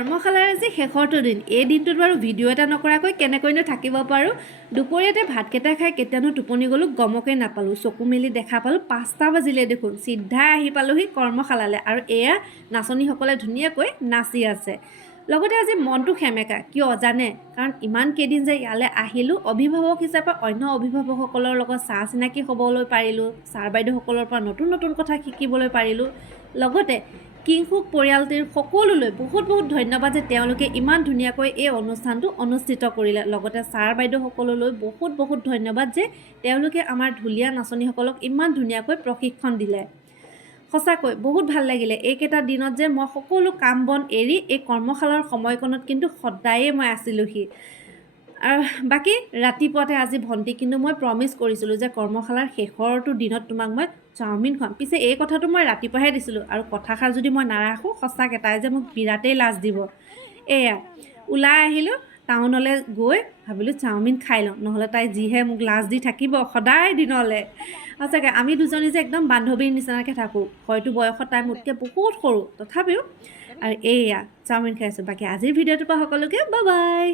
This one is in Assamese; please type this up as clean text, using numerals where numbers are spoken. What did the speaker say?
কৰ্মশালাৰ আজি শেষৰটো দিন এই দিনটোত বাৰু ভিডিঅ' এটা নকৰাকৈ কেনেকৈনো থাকিব পাৰোঁ। দুপৰীয়াতে ভাতকেইটা খাই কেতিয়ানো টোপনি গ'লোঁ, গমকে নাপালোঁ। চকু মেলি দেখা পালোঁ 5টা বাজিলে দেখোন। চিধা আহি পালোঁহি কৰ্মশালালৈ আৰু এয়া নাচনীসকলে ধুনীয়াকৈ নাচি আছে। লগতে আজি মনটো সেমেকা, কিয় জানে? কাৰণ ইমান কেইদিন যে ইয়ালৈ আহিলোঁ, অভিভাৱক হিচাপে অন্য অভিভাৱকসকলৰ লগত চাহ চিনাকি হ'বলৈ পাৰিলোঁ, ছাৰ বাইদেউসকলৰ পৰা নতুন নতুন কথা শিকিবলৈ পাৰিলোঁ। লগতে কিংশুক পৰিয়ালটিৰ সকলোলৈ বহুত বহুত ধন্যবাদ যে তেওঁলোকে ইমান ধুনীয়াকৈ এই অনুষ্ঠানটো অনুষ্ঠিত কৰিলে। লগতে ছাৰ বাইদেউসকললৈ বহুত বহুত ধন্যবাদ যে তেওঁলোকে আমাৰ ঢুলীয়া নাচনীসকলক ইমান ধুনীয়াকৈ প্ৰশিক্ষণ দিলে। সঁচাকৈ বহুত ভাল লাগিলে। এইকেইটা দিনত যে মই সকলো কাম বন এৰি এই কৰ্মশালাৰ সময়কণত কিন্তু সদায়েই মই আছিলোঁহি। আৰু বাকী ৰাতিপুৱাতে আজি ভণ্টি কিন্তু মই প্ৰমিছ কৰিছিলোঁ যে কৰ্মশালাৰ শেষৰটো দিনত তোমাক মই চাওমিন খুৱাম। পিছে এই কথাটো মই ৰাতিপুৱাহে দিছিলোঁ আৰু কথাষাৰ যদি মই নাৰাখোঁ সঁচাকৈ তাই যে মোক বিৰাটেই লাজ দিব। এয়া ওলাই আহিলোঁ টাউনলৈ গৈ ভাবিলোঁ চাওমিন খাই লওঁ, নহ'লে তাই যিহে মোক লাজ দি থাকিব সদায় দিনলৈ। সঁচাকৈ আমি দুজনী যে একদম বান্ধৱীৰ নিচিনাকৈ থাকোঁ। হয়তো বয়সত তাই মোতকৈ বহুত সৰু তথাপিও। আৰু এয়া চাওমিন খাই আছোঁ। বাকী আজিৰ ভিডিঅ'টোৰ পৰা সকলোকে বাই বাই।